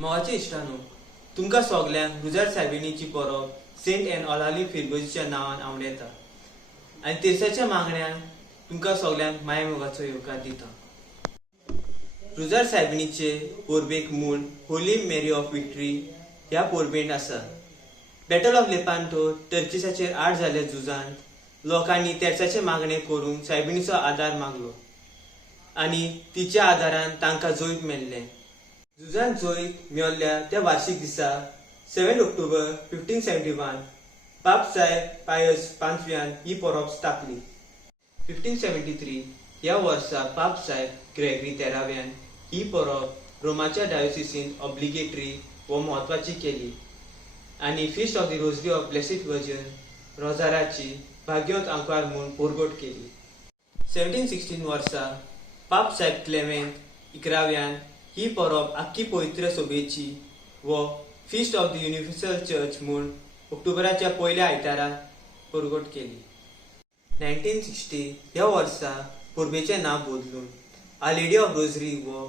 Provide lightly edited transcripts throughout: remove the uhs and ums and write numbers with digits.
मोवाचे इश्टानो, तुमकां सगल्यांक रुजार सायबिणीची Parab Saint N ऑलाली फिरगोजीच्या नांवान आवडेता आनी तेसाच्या मागण्यान तुमकां सगल्यांक माय मोगाचो येवकार दिता. रुजार सायबिणीचे पोरबेक मूळ होली मेरी ऑफ विक्ट्री ह्या पोरबेंत आसा. बॅटल ऑफ लेपांतो टर्चिसाचेर आड जाल्ल्या झुजांत लोकांनी तेर्साचे मागणे करून सायबिणीचो आदार मागलो आनी तिच्या आदारान तांकां जोईत मेळ्ळें. झुजांत जोईत मेळ्ळ्या त्या वार्षिक दिसा 7 ऑक्टोबर 1571 पाप साहेब पायस पांचव्यान ही परब स्थापली. 1573 ह्या वर्सा पाप साहेब ग्रेगरी 13व्यान ही परब रोमाच्या डायोसिसीन ऑब्लिगेटरी व म्हत्वाची केली आनी feast of the rosary of blessed virgin रोजाराची भाग्योत आंकवार म्हूण पोरगोट केली. 1716 वर्सा पाप साहेब क्लेमेंट 11व्यान ही परब आख्खी पवित्र सभेची व feast of the universal church म्हूण ऑक्टोबराच्या पयल्या आयताराक पोरगोट केली. 1960 ह्या वर्सा पोरबेचें नांव बदलून आ लेडी ऑफ रोजरी व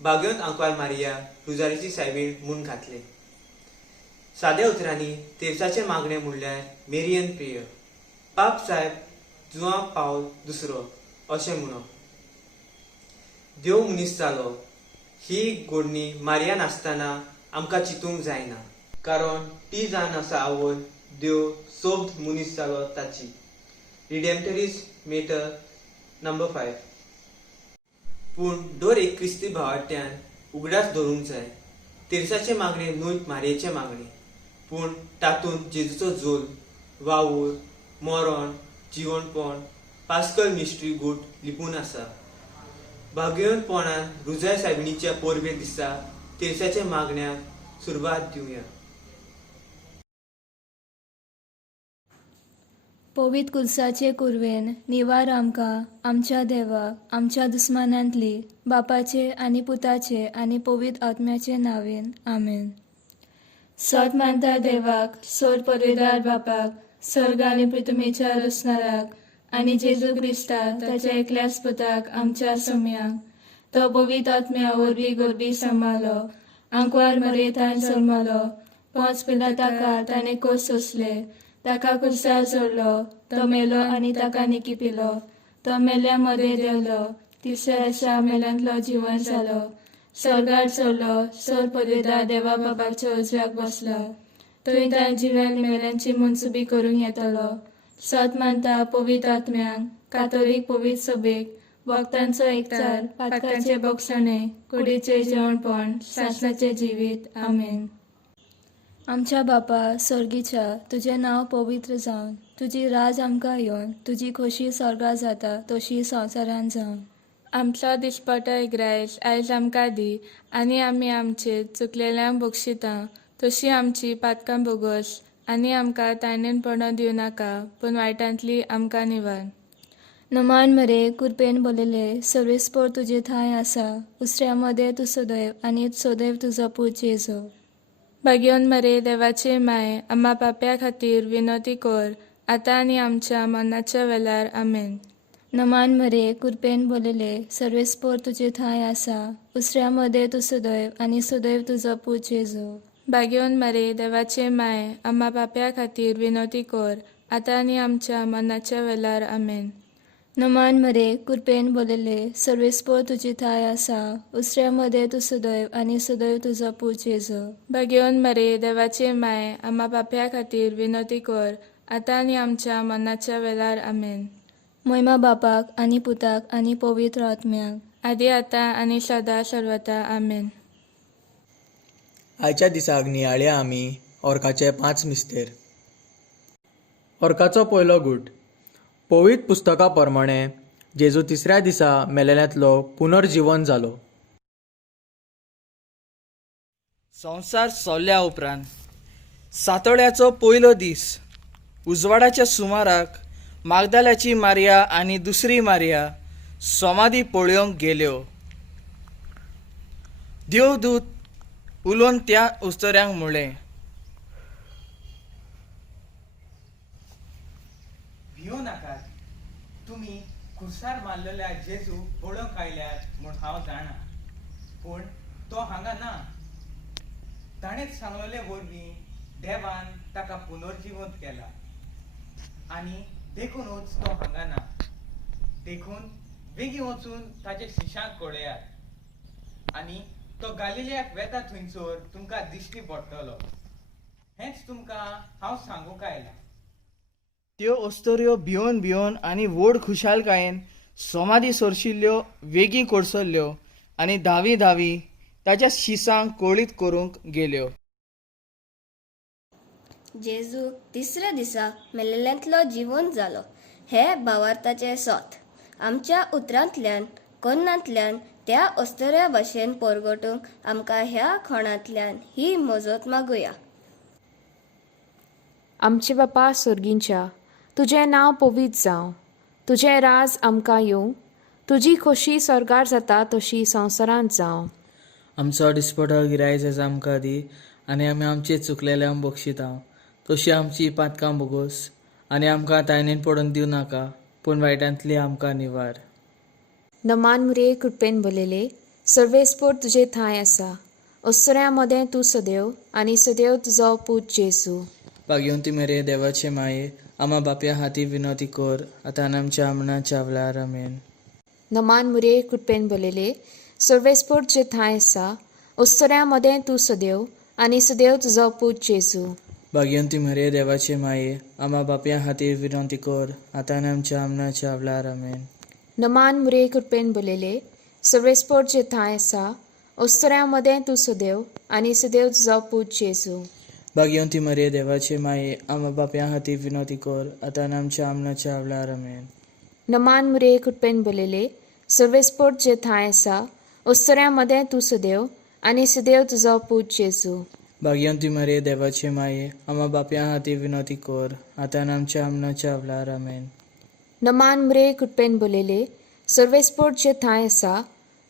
भाग्योत आंकवार मारिया रुजारीची सायबीण म्हूण घातलें. साद्या उतरांनी तेर्साचें मागणें म्हणल्यार मेरियन प्रेयर. पाप साहेब जुआंव पावल दुसरो अशें म्हणप. देव मनीस जालो ही घडणी मारिया नासतना आमकां चिंतूंक जायना, कारण ती जावन आसा आवय देव सोबत मनीस जालो ताची. रिडेम्पटरीज मेटर नंबर 5. पूण दर एक क्रिस्ती भावार्थ्यान उगडास धरूंक जाय. तेर्साचे मागणे न्हूच मारयेचे मागणे, पूण तातूंत जेजूचो झोल, वावूर, मरण, जिवणपण, पास्कल मिस्ट्री गूट लिपून आसा. भाग्यवंतपणान रुजार सायबिणीच्या पोरबे दिसा तेर्साच्या मागण्याक सुरवात दिवया. पवित कुर्साचे कुरवेन निवार आमकां आमच्या देवाक आमच्या दुस्मानांतली बापाचे आनी पुताचे आनी पवित आत्म्याचे नांवेन आमेन. सत मानता देवाक, सोर पदवीदार बापाक, सर्ग आनी पृथ्वीच्या रचणाराक आनी जेजू क्रिस्ताक ताच्या एकल्याच पुताक आमच्या सम्यांक तो पवित आत्म्या वरवीं गोरबी सांबाळलो, आंकवार मरयेतान जल्मलो, पोंच पिलाताका ताणें कोस सोंसले, ताका कुर्सार जोडलो, तो मेलो आनी ताका निकिपिलो, तो मेल्या मदें देंवलो, तिसऱ्या दिसा मेल्यांतलो जिवन जालो, स्वर्गार चडलो, सोर पदवीदार देवा बापाच्या उजव्याक बसलो, थंय ताण जिवेल मेल्यांची मुनसुबी करूंक येतलो. सत मानता पवित आत्म्यांक, कातोलीक पवित सभेक, भक्तांचो एकचार, पातकाचे भक्षणे, कुडीचे जेवणपण, सासणाचे जिवीत. आमेन. आमच्या बापा स्वर्गीच्या, तुझें नांव पवित्र जावन, तुजी राज आमकां येवन, तुजी खोशी स्वर्गा जाता तशी संवसारान जावन. आमचो दिसपटो इग्रायस आयज आमकां दी, आनी आमी आमचे चुकलेल्यांक बक्षिता तशी आमची पातकां बोगस, आनी आमकां ताणेन पडो दिवं नाका, पूण वायटांतली आमकां निवार. नमान मरे कुरपेन बोलेले, सर्वेस्पोर तुजे थंय आसा, उसऱ्या मदें तूं सदैव आनी सदैव तुजो पूत जेजो. भाग्यवन मरे देवाचे माय, आम्हा पाप्या खातीर विनोती कर, आतां आनी आमच्या मरणाच्या वेळार. आमेन. नमान मरे कुरपेन बोलेले, सर्वेस्पोर तुजे थंय आसा, उसऱ्या मदें तूं सदैव आनी सदैव तुजो पूत जेजो. भाग्यवन मरे देवाचे माय, आम्हा पाप्या खातीर विनोती कर, आतां आनी आमच्या मरणाच्या वेळार. आमेन. नमान मरे कुरपेन बोलेले, सर्वेस्पोर तुजी थंय आसा, उसऱ्या मदें तूं सदैव आनी सदैव तुजो पूत जेजो. भाग्यवन मरे देवाचे माय, आम्हा पाप्या खातीर विनोती कर, आतां आनी आमच्या मरणाच्या वेळार. आमेन. महिमा बापाक आनी पुताक आनी पवित्र आत्म्याक, आदी आतां आनी सदां सर्वता. आमेन. आयच्या दिसाक नियाळ्या आमी ऑर्काचे 5 मिस्तेर. ऑर्काचो पयलो गूट. पवित्र पुस्तका प्रमाणे जेजू तिसऱ्या दिसा मेलेल्यांतलो पुनर्जीवन जालो. संवसार सोल्ल्या उपरांत सातोड्याचो पयलो दीस उजवाडाच्या सुमाराक मागदाल्याची मारिया आनी दुसरी मारिया समाधी पळोवंक गेल्यो. देवदूत उलोवन त्या उस्तोऱ्यांक म्हणलें, भियो नाकात, तुमी खुर्सार मारलेल्या जेजू पळोवंक आयल्यात म्हूण हांव जाणा, पूण तो हांगा ना. ताणेच सांगलेले वरवीं देवान ताका पुनर्जिवंत केला आनी देखूनच तो हांगा ना. देखून बेगीन वचून ताचे शिश्यांक कळयात आनी तो गालिल्याक वेता थंयसर तुमकां दिश्टी पडटलो. हेंच तुमकां हांव सांगूंक आयला. त्यो अस्तोऱ्यो भिवन भिवन आनी व्हड खुशालकायेन समाधी सोरशिल्ल्यो वेगीं कोडसल्ल्यो आनी धावी धावी ताच्या शिसांक कोळीत करूंक गेल्यो. जेजू तिसऱ्या दिसा मेलेल्यांतलो जिवंत जालो हे भावार्थाचे सोत आमच्या उतरांतल्यान कन्नांतल्यान त्या अस्तोऱ्या भाशेन परगटूंक आमकां ह्या खणांतल्यान ही मजत मागुया. आमचे बापा सुर्गींच्या, तुजें नांव पवित्र जावं, तुजें राज आमकां येवं, तुजी खोशी स्वर्गार जाता तशी संवसारांत जावं. आमचो दिसपटो गिरायज आज आमकां दी आनी आमी आमचे चुकलेल्यांक बक्षिता तशी आमची पातकां बोगोस आनी आमकां तायणेन पडून दिवं नाका पूण वायटांतली आमकां निवार. नमान मुरे कृपेन भरलेले सर्वेस्पोर तुजे थंय आसा. अस्तोऱ्या मदें तूं सदैव आनी सदैव तुजो पूत जेजू. भाग्यवंती मेरे देवाचे माये आमा बापया हाती विनोती कर आतां आनी आमच्या आमणाच्या वेळार आमेन. नमान मुरे कृपेन भरलेले सर्वेस्पोर तुजे थंय आसा. अस्तोऱ्या मदें तूं सदैव आनी सदैव तुजो पूत जेजू. भाग्यवंती मेरे देवाचे माये आमा बापया हाती विनोती कर आतां आनी आमच्या आमणाच्या वेळार आमेन. नमान मुरे कृपेन भरलेले सर्वेस्पोर तुजे थंय आसा. अस्तोऱ्या मदें तूं सदैव आनी सदैव तुजो पूत जेजू. भाग्यवंती मेरे देवाचे माये आमा बापया हाती विनोती कर आतां आनी आमच्या आमणाच्या वेळार आमेन. नमान मुरे कृपेन भरलेले सर्वेस्पोर तुजे थंय आसा. अस्तोऱ्या मदें तूं सदैव आनी सदैव तुजो पूत जेजू. भाग्यवंती मेरे देवाचे माये आमा बापया हाती विनोती कर आतां आनी आमच्या आमणाच्या वेळार आमेन. नमान मुरे कृपेन भरलेले सर्वेस्पोर तुजे थंय आसा.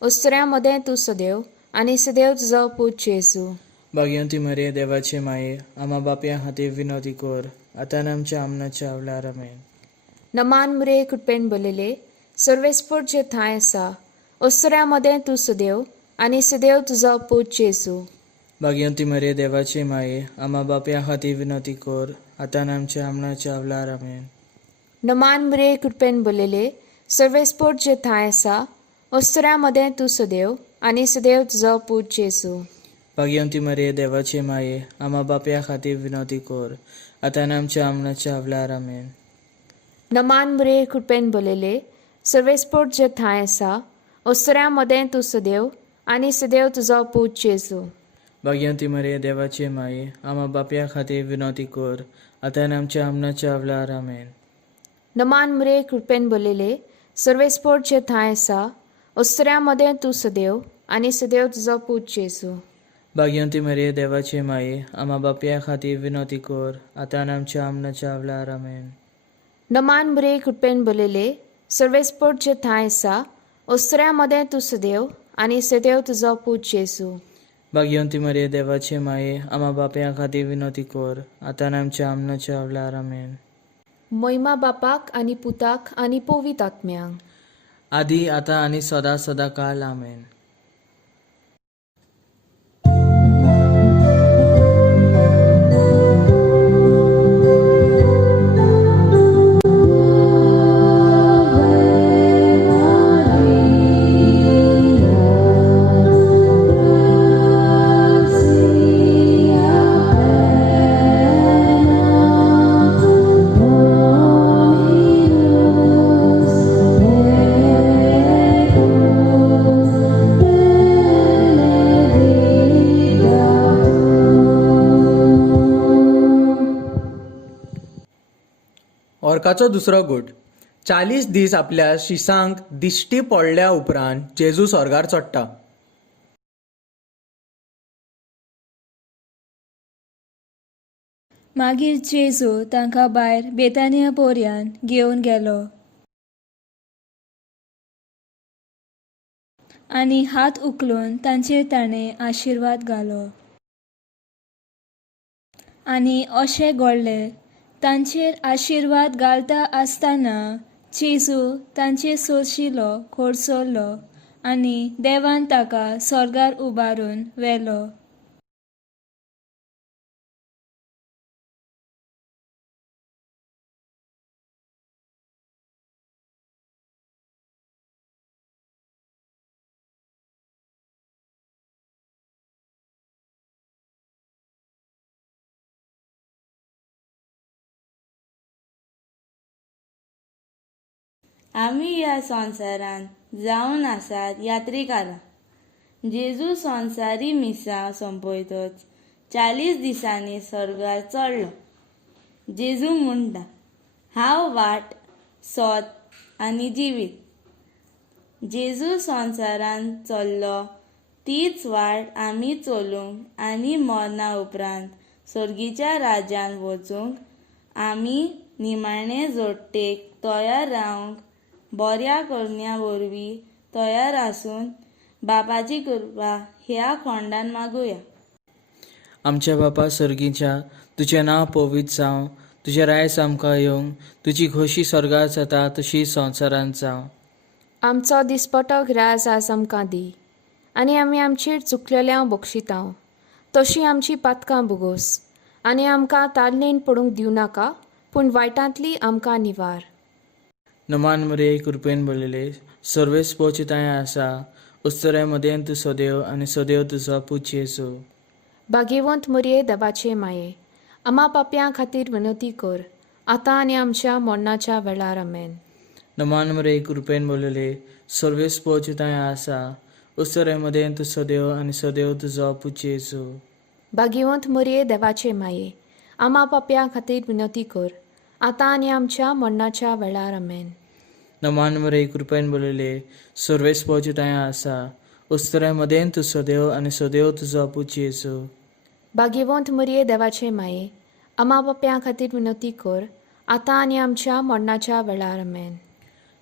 अस्तोऱ्या मदें तूं सदैव आनी सदैव तुजो पूत जेजू. भाग्यवंती मेरे देवाचे माये आमा बापया हाती विनोती कर आतां आनी आमच्या आमणाच्या वेळार आमेन. नमान मुरे कृपेन भरलेले सर्वेस्पोर तुजे थंय आसा. अस्तोऱ्या मदें तूं सदैव आनी सदैव तुजो पूत जेजू. भाग्यवंती मेरे देवाचे माये आमा बापया हाती विनोती कर आतां आनी आमच्या आमणाच्या वेळार आमेन. नमान मुरे कृपेन भरलेले सर्वेस्पोर तुजे थंय आसा. अस्तोऱ्या मदें तूं सदैव आनी सदैव तुजो पूत जेजू. भाग्यवंती मेरे देवाचे माये आमा बापया हाती विनोती कर आतां आनी आमच्या आमणाच्या वेळार आमेन. नमान मुरे कृपेन भरलेले सर्वेस्पोर तुजे थंय आसा. अस्तोऱ्या मदें तूं सदैव आनी सदैव तुजो पूत जेजू. भाग्यवंती मेरे देवाचे माये आमा बापया हाती विनोती कर आतां आनी आमच्या आमणाच्या वेळार आमेन. नमान मुरे कृपेन भरलेले सर्वेस्पोर तुजे थंय आसा. अस्तोऱ्या मदें तूं सदैव आनी सदैव तुजो पूत जेजू. भाग्यवंती मेरे देवाचे माये आमा बापया हाती विनोती कर आतां आनी आमच्या आमणाच्या वेळार आमेन. नमान मुरे कृपेन भरलेले सर्वेस्पोर तुजे थंय आसा. अस्तोऱ्या मदें तूं सदैव आनी सदैव तुजो पूत जेजू. भाग्यवंती मेरे देवाचे माये आमा बापया हाती विनोती कर आतां आनी आमच्या आमणाच्या वेळार आमेन. महिमा बापाक आनी पुताक आनी पवित्र आत्म्यांक. आदी आतां आनी सदां सदां काळ आमेन. ऑर्काचो दुसरो गूट. 40 दीस आपल्या शिसांक दिश्टी पडल्या उपरांत जेजू स्वर्गार चडटा. मागीर जेजू तांकां भायर बेतानिया पोरयान घेवन गेलो आनी हात उखलून तांचेर ताणें आशिर्वाद घालो आनी अशें घडलें. तांचेर आशिर्वाद घालता आसतना जेजू तांचेर सोरशिल्लो खोडसरलो आनी देवान ताका स्वर्गार उबारून व्हेलो. आमी ह्या संवसारांत जावन आसात यात्रेकारां। जेजू संवसारी मिसां सोंपयतच 40 दिसांनी स्वर्गार चडलो। जेजू म्हणटा, हांव वाट, सोत आनी जिवीत। जेजू संवसारांत चल्लो तीच वाट आमी चलूंक आनी मरणा उपरांत सर्गीच्या राज्यांत वचूंक आमी निमाणे जोडटेक तयार रावंक बऱ्या करण्या वरवीं तयार आसून बापाची कृपा ह्या खोंडान मागुया। आमच्या बापा सर्गीच्या, तुजें नांव पवित्र जावं, तुजें रायस आमकां येवंक, तुजी खोशी स्वर्गार जाता तशी संवसारांत जावं। आमचो दिसपटो ग्रास आज आमकां दी, आनी आमी आमचेर चुकलेल्यांक बक्षितांव तशी आमची पातकां बुगोस, आनी आमकां तालणेन पडूंक दिवं नाका, पूण वायटांतली आमकां निवार। नमान मरे कृपेन भरलेले, सर्वेस पोचिताय आसा, उस्तरे मदें तूं सदैव आनी सदैव तुजो पूत येसू। भाग्यवंत मरये देवाचे माये, आमा पाप्यां खातीर विनंती कर, आतां आनी आमच्या मरणाच्या वेळार आमेन। नमान मरे कृपेन भरलेले, सर्वेस पोचिताय आसा, उस्तरे मदें तूं सदैव आनी सदैव तुजो पूत येसू। भाग्यवंत मरये देवाचे माये, आमा पाप्यां खातीर विनंती कर, आतां आनी आमच्या मरणाच्या वेळार आमेन। नमान मरे कृपेन भरलेले, सर्वेस पोचिताय आसा, उस्तरे मदें तूं सदैव आनी सदैव तुजो पूत येसू। भाग्यवंत मरये देवाचे माये, आमा पाप्यां खातीर विनंती कर, आतां आनी आमच्या मरणाच्या वेळार आमेन।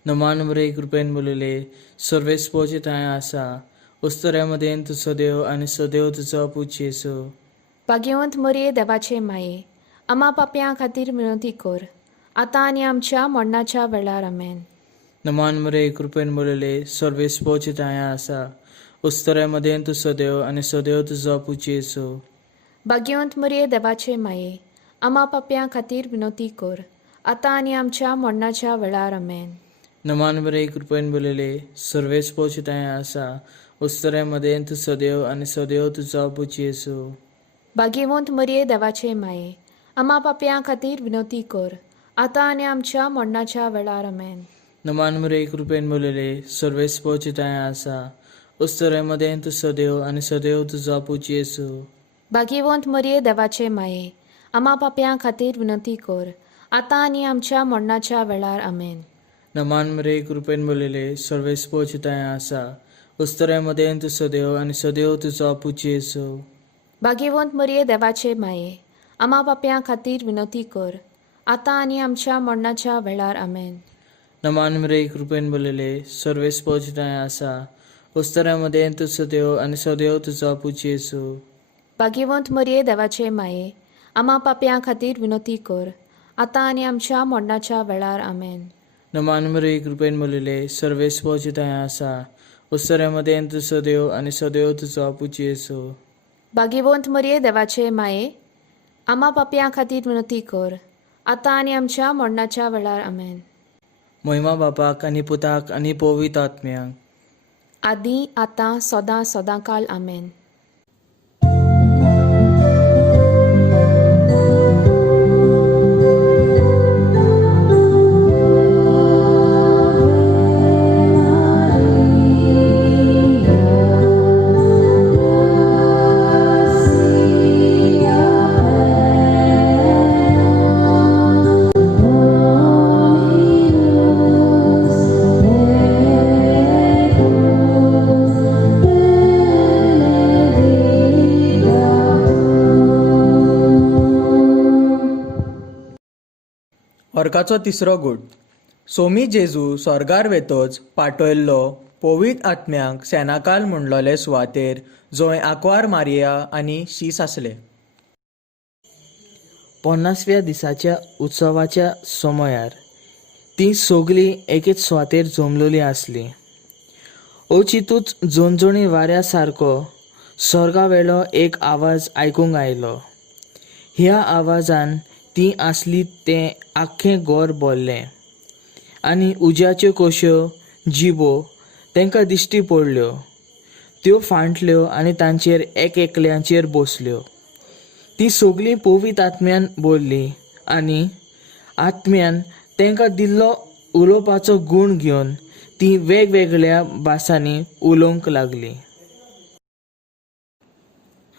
नमान मरे कृपेन भरलेले, सर्वेस पोचिताय आसा, उस्तरे मदें तूं सदैव आनी सदैव तुजो पूत येसू। भाग्यवंत मरये देवाचे माये, आमा पाप्यां खातीर विनंती कर, आतां आनी आमच्या मरणाच्या वेळार आमेन। नमान मरे कृपेन भरलेले, सर्वेस पोचिताय आसा, उस्तरे मदें तूं सदैव आनी सदैव तुजो पूत येसू। भाग्यवंत मरये देवाचे माये, आमा पाप्यां खातीर विनंती कर, आतां आनी आमच्या मरणाच्या वेळार आमेन। नमान मरे कृपेन भरलेले, सर्वेस पोचिताय आसा, उस्तरे मदें तूं सदैव आनी सदैव तुजो पूत येसू। भाग्यवंत मरये देवाचे माये, आमा पाप्यां खातीर विनंती कर, आतां आनी आमच्या मरणाच्या वेळार आमेन। नमान मरे कृपेन भरलेले, सर्वेस पोचिताय आसा, उस्तरे मदें तूं सदैव आनी सदैव तुजो पूत येसू। भाग्यवंत मरये देवाचे माये, आमा पाप्यां खातीर विनंती कर, आतां आनी आमच्या मरणाच्या वेळार आमेन। नमान मरे कृपेन भरलेले, सर्वेस पोचिताय आसा, उस्तरे मदें तूं सदैव आनी सदैव तुजो पूत येसू। भाग्यवंत मरये देवाचे माये, आमा पाप्यां खातीर विनंती कर, आतां आनी आमच्या मरणाच्या वेळार आमेन। नमान मरे कृपेन भरलेले, सर्वेस पोचिताय आसा, उस्तरे मदें तूं सदैव आनी सदैव तुजो पूत येसू। भाग्यवंत मरये देवाचे माये, आमा पाप्यां खातीर विनंती कर, आतां आनी आमच्या मरणाच्या वेळार आमेन। नमान मरे कृपेन भरलेले, सर्वेस पोचिताय आसा, उस्तरे मदें तूं सदैव आनी सदैव तुजो पूत येसू। भाग्यवंत मरये देवाचे माये, आमा पाप्यां खातीर विनंती कर, आतां आनी आमच्या मरणाच्या वेळार आमेन। महिमा बापाक आनी पुताक आनी पवित्र आत्म्यांक, आदी आतां सदां सदांकाल आमेन। अर्काचो तिसरो गूट। सोमी जेजू स्वर्गार वेतोच पाटयल्लो पवित्र आत्म्यांक सेनाकाल म्हणलोले सुवातेर जंय आंकवार मारिया आनी शीस आसले। 50व्या दिसाच्या उत्सवाच्या समयार ती सगळीं एकेच सुवातेर जमलेली आसली। ओचितूच जोणजोणी वाऱ्या सारको स्वर्गावेलो एक आवाज आयकूंक आयलो। ह्या आवाजान ती आसली तें आख्खें गोर बोल्लें, आनी उज्याच्यो कोश्यो जिबो तांकां दिश्टी पडल्यो। त्यो फांटल्यो आनी तांचेर एकल्याचेर बसल्यो। ती सगळीं पवित्र आत्म्यान बोल्लीं, आनी आत्म्यान तांकां दिल्लो उलोवपाचो गूण घेवन ती वेगवेगळ्या भासांनी उलोवंक लागली.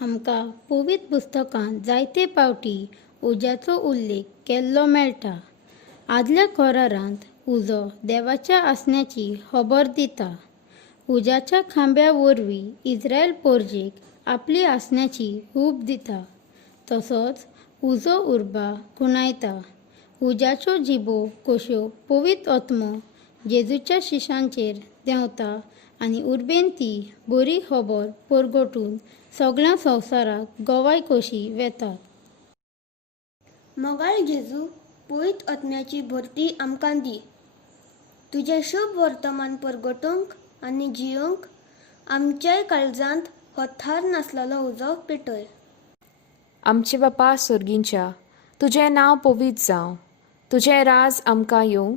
आमकां पवित्र पुस्तकांत जायते फावटी उज्याचो उल्लेख केल्लो मेळटा. आदल्या कोरारांत उजो देवाच्या आसण्याची खबर दिता. उज्याच्या खांब्या वरवीं इस्रायल पोरजेक आपली आसण्याची हूब दिता. तसोच उजो उर्बा खुणायता. उज्याच्यो जिबो कश्यो पवित्र आत्मो जेजूच्या शिशांचेर देंवता आनी उर्बेन ती बरी खबर परगटून सगळ्या संवसाराक गोवाय कशी वेता. मोगाळ जेजू, पवित्र आत्म्याची भरती आमकां दी. तुजें शुभ वर्तमान परगटूंक आनी जियोंक आमच्याय काळजांत हो थार नासलेलो उजो पेटय. आमचे बापा स्वर्गींच्या, तुजें नांव पवित्र जावं. तुजें राज आमकां येवं.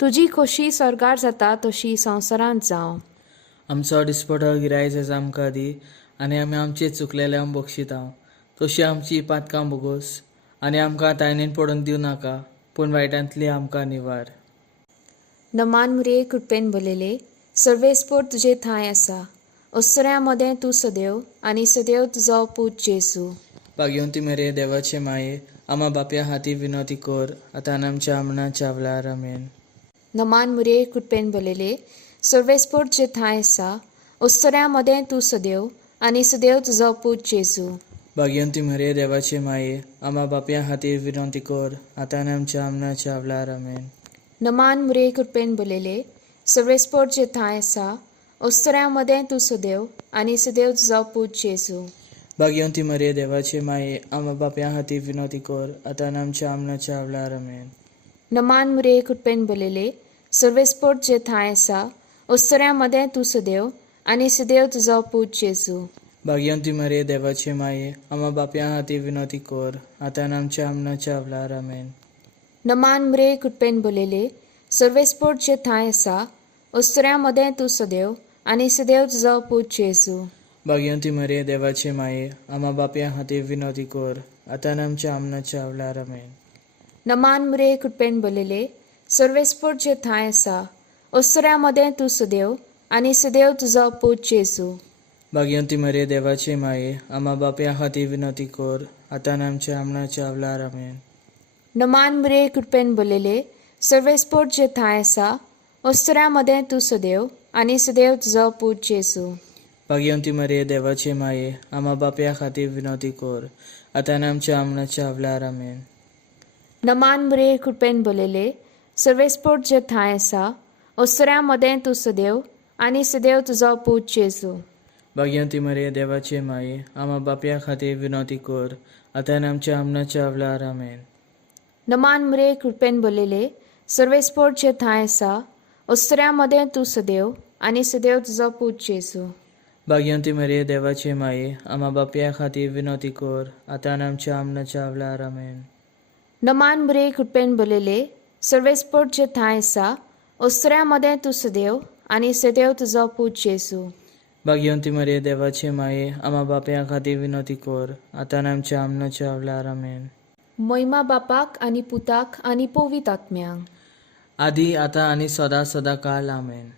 तुजी खोशी स्वर्गार जाता तशी संवसारांत जावं. आमचो दिसपटो गिरायज आज आमकां दी आनी आमी आमचे चुकलेल्यांक बक्षितांव. तशी आमची पातकां बोगोस आनी आमकां तायनेन पडून दिवं नाका, पूण वायटांतली आमकां निवार. नमान मुरे कृपेन भरलेले, सर्वेस्पोर तुजे थंय आसा. ओस्तऱ्यां मदें तूं सदैव आनी सदैव तुजो पूत जेजू. भाग्यवंती मेरे देवाचे माये, आमा बापया हाती विनोती कर, आतां आनी आमच्या आमनाच्या वेळार आमेन. नमान मुरे कृपेन भरलेले, सर्वेस्पोर तुजे थंय आसा. ओस्तऱ्यां मदें तूं सदैव आनी सदैव तुजो पूत जेजू. भाग्यवंती मेरे देवाचे माये, आमा बापया हाती विनोती कर, आतां आनी आमच्या आमनाच्या वेळार आमेन. नमान मुरे कृपेन भरलेले, सर्वेस्पोर तुजे थंय आसा. ओस्तऱ्यां मदें तूं सदैव आनी सदैव तुजो पूत जेजू. भाग्यवंती मेरे देवाचे माये, आमा बापया हाती विनोती कर, आतां आनी आमच्या आमनाच्या वेळार आमेन. नमान मुरे कृपेन भरलेले, सर्वेस्पोर तुजे थंय आसा. ओस्तऱ्यां मदें तूं सदैव आनी सदैव तुजो पूत जेजू. भाग्यवंती मेरे देवाचे माये, आमा बापया हाती विनोती कर, आतां आनी आमच्या आमनाच्या वेळार आमेन. नमान मुरे कृपेन भरलेले, सर्वेस्पोर तुजे थंय आसा. ओस्तऱ्यां मदें तूं सदैव आनी सदैव तुजो पूत जेजू. भाग्यवंती मेरे देवाचे माये, आमा बापया हाती विनोती कर, आतां आनी आमच्या आमनाच्या वेळार आमेन. नमान मुरे कृपेन भरलेले, सर्वेस्पोर तुजे थंय आसा. ओस्तऱ्यां मदें तूं सदैव आनी सदैव तुजो पूत जेजू. भाग्यवंती मेरे देवाचे माये, आमा बापया हाती विनोती कर, आतां आनी आमच्या आमनाच्या वेळार आमेन. नमान मुरे कृपेन भरलेले, सर्वेस्पोर तुजे थंय आसा. ओस्तऱ्यां मदें तूं सदैव आनी सदैव तुजो पूत जेजू. भाग्यवंती मेरे देवाचे माये, आमा बापया हाती विनोती कर, आतां आनी आमच्या आमनाच्या वेळार आमेन. नमान मुरे कृपेन भरलेले, सर्वेस्पोर तुजे थंय आसा. ओस्तऱ्यां मदें तूं सदैव आनी सदैव तुजो पूत जेजू. भाग्यवंती मेरे देवाचे माये, आमा बापया हाती विनोती कर, आतां आनी आमच्या आमनाच्या वेळार आमेन. नमान मुरे कृपेन भरलेले, सर्वेस्पोर तुजे थंय आसा. ओस्तऱ्यां मदें तूं सदैव आनी सदैव तुजो पूत जेजू. भाग्यवंती मेरे देवाचे माये, आमा बापया हाती विनोती कर, आतां आनी आमच्या आमनाच्या वेळार आमेन. नमान मुरे कृपेन भरलेले, सर्वेस्पोर तुजे थंय आसा. ओस्तऱ्यां मदें तूं सदैव आनी सदैव तुजो पूत जेजू. भाग्यवंती मेरे देवाचे माये, आमा बापया हाती विनोती कर, आतां आनी आमच्या आमनाच्या वेळार आमेन. महिमा बापाक आनी पुताक आनी पवित्र आत्म्यांक. आदी आतां आनी सदां सदां काळ आमेन.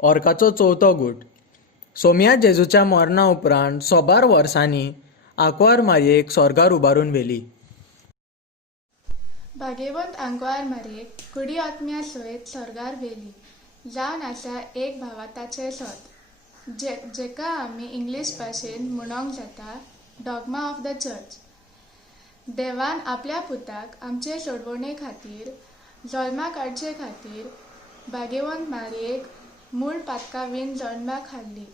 ऑर्काचो चवथो गूट. सोम्या जेजूच्या मरणा उपरांत 12 वर्सांनी आंकवार मारयेक स्वर्गार उबारून व्हेली. भाग्यवंत आंकवार मारयेक कुडी आत्म्या सयत स्वर्गार व्हेली. जावन आसा एक भावाताचें सोत, जेका आमी इंग्लीश भाशेन म्हणोंक जाता डॉग्मा ऑफ द चर्च. देवान आपल्या पुताक आमचे सोडवणे खातीर जल्माक हाडचे खातीर भाग्यवंत मारयेक मूळ पातकावीन जल्माक हाडली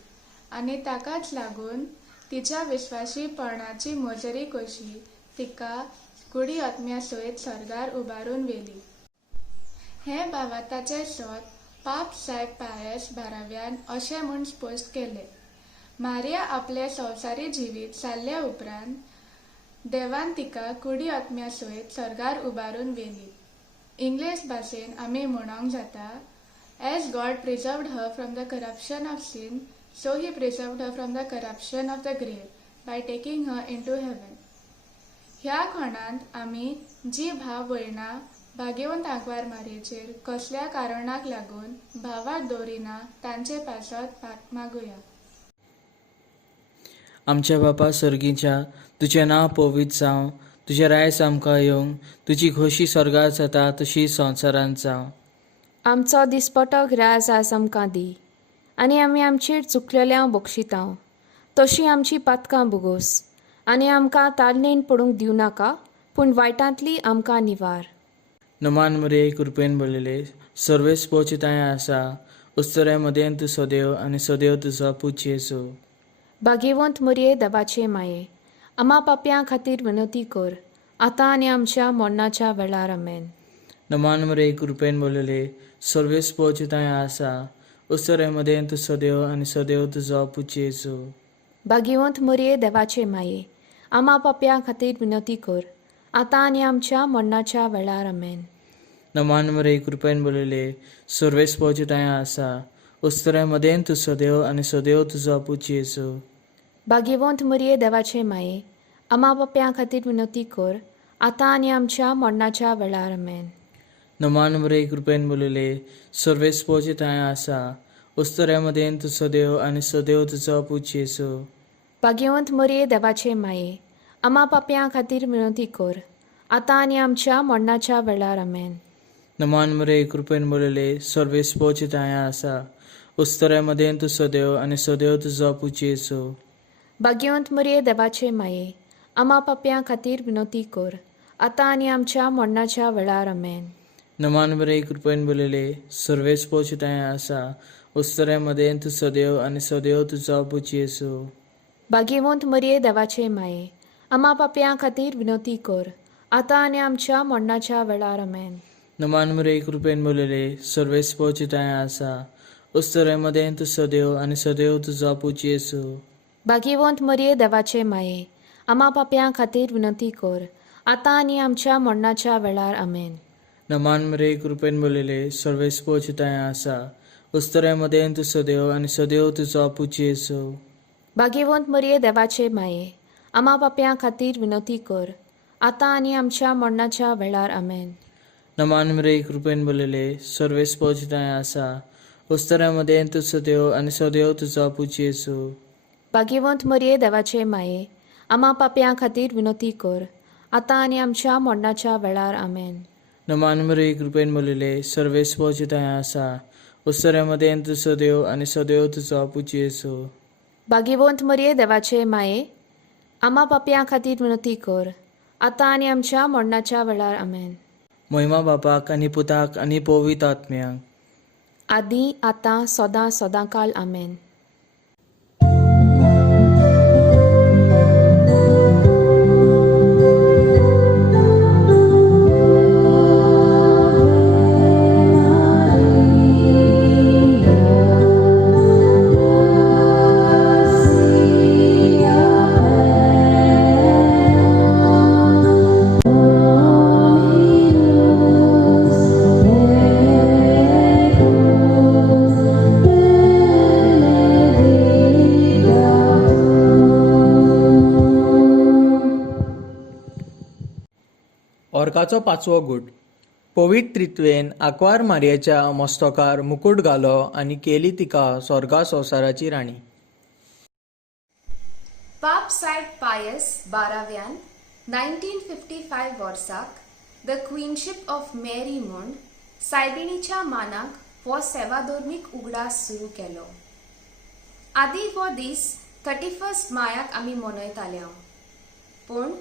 आनी ताकाच लागून तिच्या विश्वासीपणाची मोजरी कशी तिका कुडी आत्म्या सयत स्वर्गार उबारून व्हेली. हे भावाताचे सोत पाप सायब पायस 12व्यान अशें म्हूण स्पश्ट केले. मारिया आपले संवसारी जिवीत जाल्ले उपरांत देवान तिका कुडी आत्म्या सयत स्वर्गार उबारून व्हेली. इंग्लीश भाशेन आमी म्हणूंक जाता, as God preserved her from the corruption of sin, so he preserved her from the corruption of the grave by taking her into heaven. ह्या खणांत आमी जी भाव भयणां भाग्यवंत आंकवार मारयेचेर कसल्या कारणाक लागून भावाक दवरिना तांचे पासत मागुया. आमच्या बापा सर्गीच्या, तुजें नांव पवित्र जावं, तुजें रायस आमकां येवंक, तुजी खोशी स्वर्गार जाता तशी संवसारांत जावं. आमचो दिसपटो ग्रास आज आमकां दी, आनी आमी आमचेर चुकलेल्यांक बक्षितांव, तशीं आमची पातकां बुगोस, आनी आमकां तालनेन पडूंक दिवं नाका, पूण वायटांतली आमकां निवार. नमान मरे कृपेन भरलेले, सर्वेस पोचिताय आसा, उस्तरे मदेन तूं सदैव आनी सदैव तुजो पूज येसू. भाग्यवंत मरिये देवाचे माये, आमा पाप्यां खातीर विनंती कर, आतां आनी आमच्या मरणाच्या वेळार आमेन. नमान मरे कृपेन भरलेले, सर्वेस पोचिताय आसा, उस्तरे मदेन तूं सदैव आनी सदैव तुजो पूज येसू. भाग्यवंत मरिये देवाचे माये, आमा पाप्यां खातीर विनंती कर, आतां आनी आमच्या मरणाच्या वेळार आमेन. नमान मरे कृपेन भरलेले, सर्वेस पोचिताय आसा, उस्तरे मदेन तूं सदैव आनी सदैव तुजो पूज येसू. भाग्यवंत मरिये देवाचे माये, आमा पाप्यां खातीर विनंती कर, आतां आनी आमच्या मरणाच्या वेळार आमेन. नमान मरे कृपेन भरलेले, सर्वेस पोचिताय आसा, उस्तरे मदेन तूं सदैव आनी सदैव तुजो पूज येसू. भाग्यवंत मरिये देवाचे माये, आमा पाप्यां खातीर विनंती कर, आतां आनी आमच्या मरणाच्या वेळार आमेन. नमान मरे कृपेन भरलेले, सर्वेस पोचिताय आसा, उस्तरे मदेन तूं सदैव आनी सदैव तुजो पूज येसू. भाग्यवंत मरिये देवाचे माये, आमा पाप्यां खातीर विनंती कर, आतां आनी आमच्या मरणाच्या वेळार आमेन. नमान मरे कृपेन भरलेले, सर्वेस पोचिताय आसा, उस्तरे मदेन तूं सदैव आनी सदैव तुजो पूज येसू. भाग्यवंत मरिये देवाचे माये, आमा पाप्यां खातीर विनंती कर, आतां आनी आमच्या मरणाच्या वेळार आमेन. नमान मरे कृपेन भरलेले, सर्वेस पोचिताय आसा, उस्तरे मदेन तूं सदैव आनी सदैव तुजो पूज येसू. भाग्यवंत मरिये देवाचे माये, आमा पाप्यां खातीर विनंती कर, आतां आनी आमच्या मरणाच्या वेळार आमेन. नमान मरे कृपेन भरलेले, सर्वेस पोचिताय आसा, उस्तरे मदेन तूं सदैव आनी सदैव तुजो पूज येसू. भाग्यवंत मरिये देवाचे माये, आमा पाप्यां खातीर विनंती कर, आतां आनी आमच्या मरणाच्या वेळार आमेन. नमान मरे कृपेन भरलेले, सर्वेस पोचिताय आसा, उस्तरे मदेन तूं सदैव आनी सदैव तुजो पूज येसू. भाग्यवंत मरिये देवाचे माये, आमा पाप्यां खातीर विनंती कर, आतां आनी आमच्या मरणाच्या वेळार आमेन. नमान मरे कृपेन भरलेले, सर्वेस पोचिताय आसा, उस्तरे मदेन तूं सदैव आनी सदैव तुजो पूज येसू. भाग्यवंत मरिये देवाचे माये, आमा पाप्यां खातीर विनंती कर, आतां आनी आमच्या मरणाच्या वेळार आमेन. महिमा बापाक आनी पुताक आनी पवित्र आत्म्याक, आदी आतां सदां सदांकाल आमेन. ऑर्काचो 5वो गूट. पवित्र त्रित्वेन आंकवार मारयेच्या मस्तकार मुकुट घालो आनी केली तिका स्वर्गा संवसाराची राणी. पाप सायब पायस 12व्यान 1955 वर्साक द क्वीनशीप ऑफ मेरी म्हूण सायबिणीच्या मानाक हो सेवाधर्मीक उगडास सुरू केलो. आदी हो दीस 31 मायाक आमी मनयताले, पूण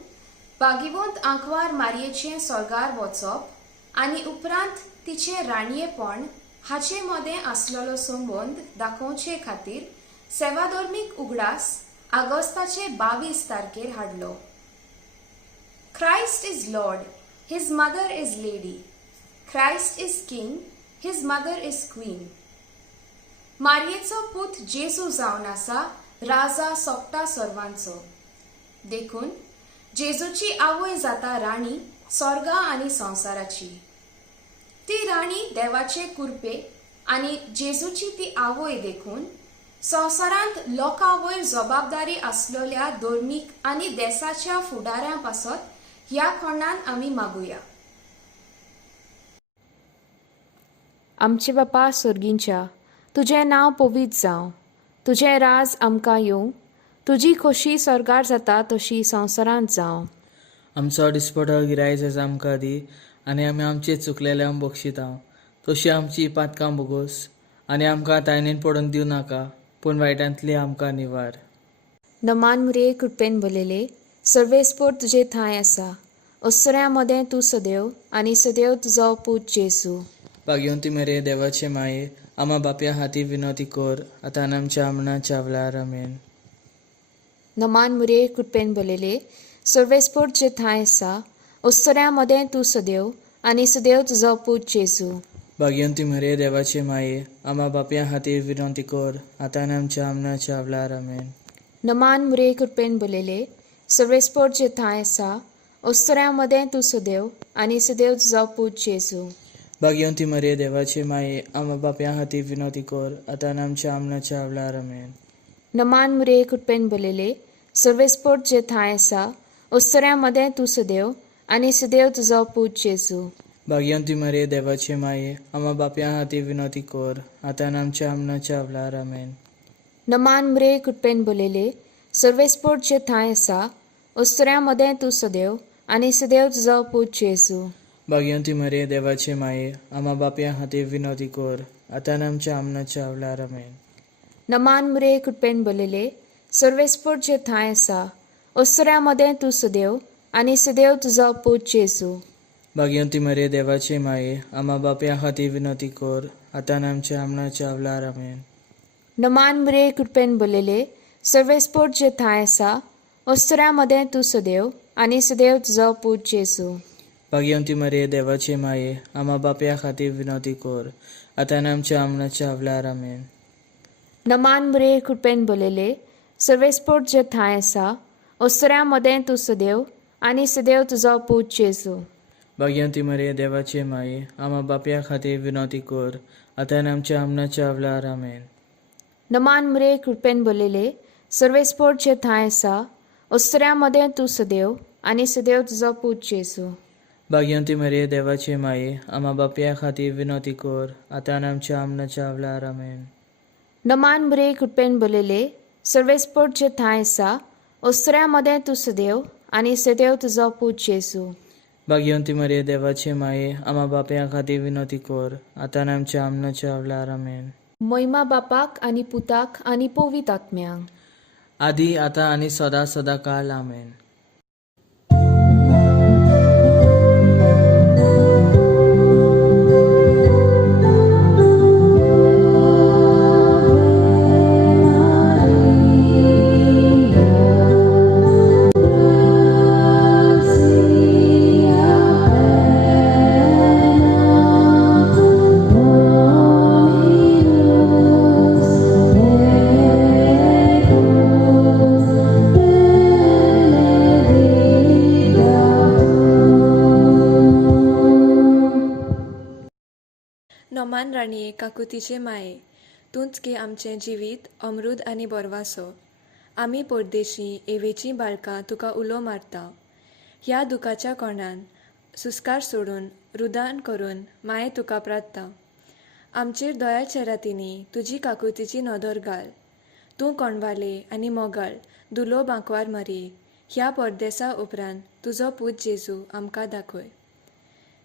भाग्यवंत आंकवार मारयेचें स्वर्गार वचप आनी उपरांत तिचे राणयेपण हाचे मदें आसलेलो संबंद दाखोवचे खातीर सेवाधर्मीक उगडास आगोस्ताचे 22 तारखेर हाडलो. Christ is Lord, his mother is Lady. Christ is King, his mother is Queen. मारयेचो पूत जेजू जावन आसा राजा सोपटा सर्वांचो. देखून जेजूची आवय जाता राणी स्वर्गा आनी संसाराची. ती राणी देवाचे कुरपे आनी जेजूची ती आवय देखून संवसारांत लोकां वयर जबाबदारी आसलेल्या धर्मीक आनी देशाच्या फुडाऱ्यां पासत ह्या खणान आमी मागुया. आमचे बापा स्वर्गींच्या, तुजें नांव पवित्र जावं, तुजें राज आमकां येवं, तुजी खोशी स्वर्गार जाता तशी संवसारांत जावं. आमचो दिसपटो गिरायज आज आमकां दी, आनी आमी आमचे चुकलेल्यांक बक्षितांव. तशी आमची पातकां बोगोस, आनी आमकां तायणेन पडून दिवं नाका, पूण वायटांतली आमकां निवार. नमान मुरे कृपेन भरलेले, सर्वेस्पोर तुजे थंय आसा. ओस्तऱ्यां मदें तूं सदैव, आनी सदैव तुजो पूत जेजू. भाग्यवंती मरे देवाचे माये, आमा बापया हाती विनोती कोर, आतां आनी आमच्या आमणाच्या वेळार आमेन. नमान मुरे कृपेन भरलेले, सर्वेस्पोर तुजे थंय आसा. ओस्तऱ्यां मदें तूं सदैव, आनी सदैव तुजो पूत जेजू. भाग्यवंती मरे देवाचे माये, आमा बापया हाती विनोती कोर, आतां आनी आमच्या आमणाच्या वेळार आमेन. नमान मुरे कृपेन भरलेले, सर्वेस्पोर तुजे थंय आसा. ओस्तऱ्यां मदें तूं सदैव, आनी सदैव तुजो पूत जेजू. भाग्यवंती मरे देवाचे माये, आमा बापया हाती विनोती कोर, आतां आनी आमच्या आमणाच्या वेळार आमेन. नमान मुरे कृपेन भरलेले, सर्वेस्पोर तुजे थंय आसा. ओस्तऱ्यां मदें तूं सदैव, आनी सदैव तुजो पूत जेजू. भाग्यवंती मरे देवाचे माये, आमा बापया हाती विनोती कोर, आतां आनी आमच्या आमणाच्या वेळार आमेन. नमान मुरे कृपेन भरलेले, सर्वेस्पोर तुजे थंय आसा. ओस्तऱ्यां मदें तूं सदैव, आनी सदैव तुजो पूत जेजू. भाग्यवंती मरे देवाचे माये, आमा बापया हाती विनोती कोर, आतां आनी आमच्या आमणाच्या वेळार आमेन. नमान मुरे कृपेन भरलेले, सर्वेस्पोर तुजे थंय आसा. ओस्तऱ्यां मदें तूं सदैव, आनी सदैव तुजो पूत जेजू. भाग्यवंती मरे देवाचे माये, आमा बापया हाती विनोती कोर, आतां आनी आमच्या आमणाच्या वेळार आमेन. नमान मुरे कृपेन भरलेले, सर्वेस्पोर तुजे थंय आसा. ओस्तऱ्यां मदें तूं सदैव, आनी सदैव तुजो पूत जेजू. भाग्यवंती मरे देवाचे माये, आमा बापया हाती विनोती कोर, आतां आनी आमच्या आमणाच्या वेळार आमेन. नमान मुरे कृपेन भरलेले, सर्वेस्पोर तुजे थंय आसा. ओस्तऱ्यां मदें तूं सदैव, आनी सदैव तुजो पूत जेजू. भाग्यवंती मरे देवाचे माये, आमा बापया हाती विनोती कोर, आतां आनी आमच्या आमणाच्या वेळार आमेन. नमान मुरे कृपेन भरलेले, सर्वेस्पोर तुजे थंय आसा. ओस्तऱ्यां मदें तूं सदैव, आनी सदैव तुजो पूत जेजू. भाग्यवंती मरे देवाचे माये, आमा बापया हाती विनोती कोर, आतां आनी आमच्या आमणाच्या वेळार आमेन. नमान मुरे कृपेन भरलेले, सर्वेस्पोर तुजे थंय आसा. ओस्तऱ्यां मदें तूं सदैव, आनी सदैव तुजो पूत जेजू. भाग्यवंती मरे देवाचे माये, आमा बापया हाती विनोती कोर, आतां आनी आमच्या आमणाच्या वेळार आमेन. महिमा बापाक आनी पुताक आनी पवित्र आत्म्यांक, आदी आतां आनी सदां सदां काळ आमेन. नोमान राणये काकुतीचे माये, तूंच की आमचें जिवीत अमृत आनी बोरवासो. आमी परदेशी एवेचीं बाळकां तुका उलो मारता. ह्या दुखाच्या कोणान सुस्कार सोडून रुदान करून माये तुका प्रार्थता. आमचेर दयाच्या रातींनी तुजी काकुतीची नदर घाल. तूं कोणवाले आनी मोगाळ दुलो बांकवार मारी ह्या परदेसा उपरांत तुजो पूत जेजू आमकां दाखय.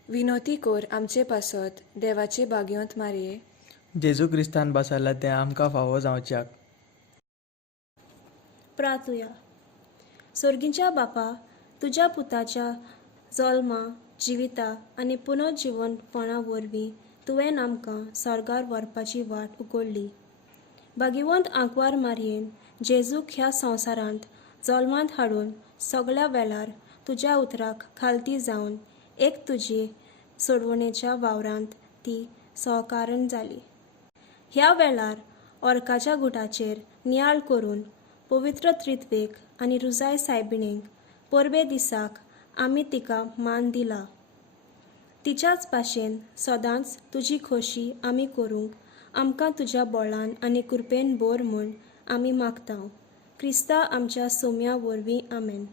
विनोती कोर आमचे पासत देवाचे भाग्यवंत मारये, जेजू क्रिस्तान बसयला तें आमकां फावो जावच्याक. प्रार्थुया. सर्गीच्या बापा, तुज्या पुताच्या जल्मा, जिविता आनी पुनर्जीवनपणा वरवीं तुवें आमकां स्वर्गार व्हरपाची वाट उगडली. भाग्यवंत आंकवार मारयेन जेजूक ह्या संवसारांत जल्मांत हाडून सगळ्या वेळार तुज्या उतराक खालती जावन एक तुजी सोडवणेच्या वावरांत ती सहकारण जाली. ह्या वेळार ऑर्काच्या गुटाचेर नियाळ करून पवित्र त्रित्वेक आनी रुजाय सायबिणीक परबे दिसाक आमी तिका मान दिला. तिच्याच भाशेन सदांच तुजी खोशी आमी करूंक आमकां तुज्या बोळान आनी कृपेन बोर म्हूण आमी मागतांव. क्रिस्ता आमच्या सोम्या वरवीं आमेन.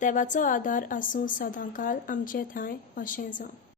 देवाचो आदार आसूं सदांकाल आमचे थंय अशें जावं.